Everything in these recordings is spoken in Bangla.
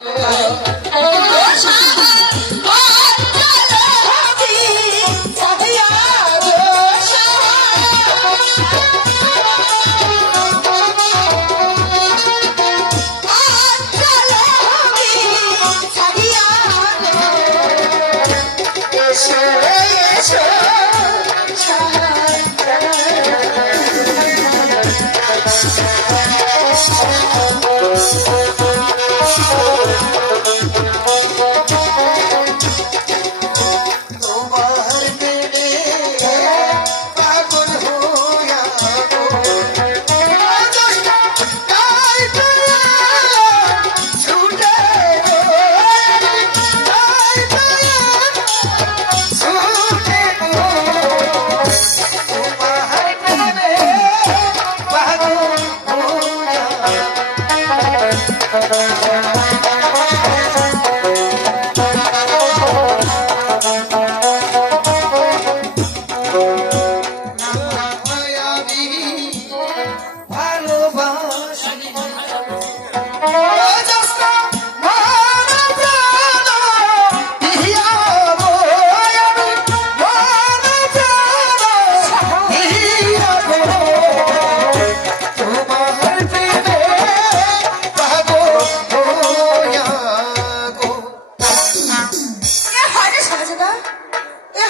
তোমার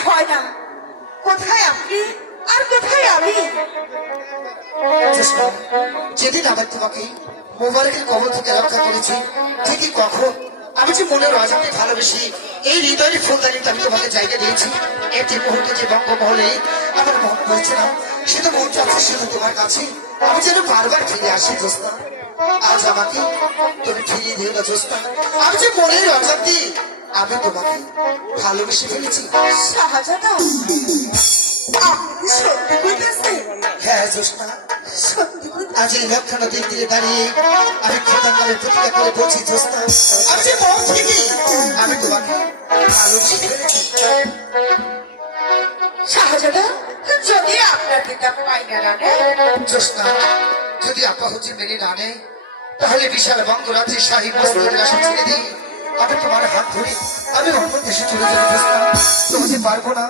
হয় না। কোথায় আপনি? আর কোথায় আমি? যেদিন আমার তোমাকে মোবারকের কবল থেকে রক্ষা করেছি, ঠিকই কখন? আমি যে মনের রাজাকে ভালোবেসি এই হৃদয়ের ফুলদানিতে আমি তোমাকে জায়গা দিয়েছি একটি মুহূর্তে যে বঙ্গমহলে আমার মন বলছে না, সে তো মন চাচ্ছে শুধু তোমার কাছে। আমি যেন বারবার ফিরে আসি জোস্তা আজ আমাকে তুমি ফিরিয়ে দিও না জোস্তা আমি যে মনের রাজাতে আমি তোমাকে ভালোবেসে ফেলেছি। শাহজাদা হ্যাঁ জোস্তা সত্যি বলতেছেন? আজ এই লক্ষণ দিক দিয়ে দাঁড়িয়ে আমি খোদার নামে প্রতিজ্ঞা করে বলছি দোস্তা আমি যে মন থেকে আমি তোমাকে ভালোবেসে ফেলেছি। শাহজাদা যদি আপনার পিতা মাইনা রানে জোস্না যদি আপা হচ্ছে মেনে না নেয় তাহলে বিশাল বঙ্গরাজ্যের শাহী আসন ছেড়ে দিই আমি তোমার হাত ধরে, আমি অন্য দেশে চলে যাব জোস্না তুমি যে পারব না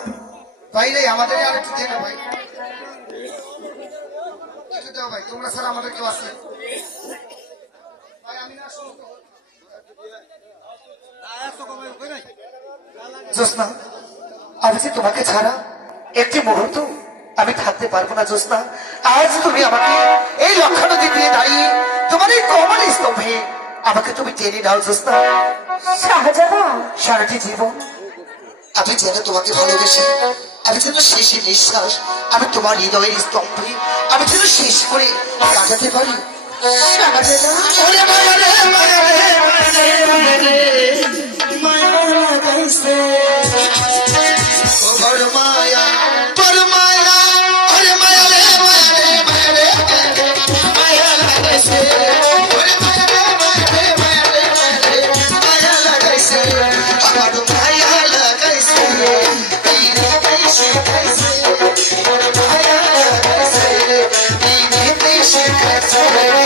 বাইরে আমাদের আর একটু দেনা ভাই। ভাই কেউ আছে? ভাই যে তোমাকে ছাড়া একটি মুহূর্ত আমি থাকতে পারব না জোসনা আজ তুমি আমাকে এই লক্ষণ দিয়ে দাঁড়িয়ে তোমার এই কমল স্তম্ভে আমাকে তুমি টেনে নাও জোসনা সারাটি জীবন আমি যেন তোমাকে ভালোবেসে আমি যেন শেষে নিঃশ্বাস আমি তোমার হৃদয়ের স্তম্ভে আমি যেন শেষ করে কাটাতে পারি। মায়া এই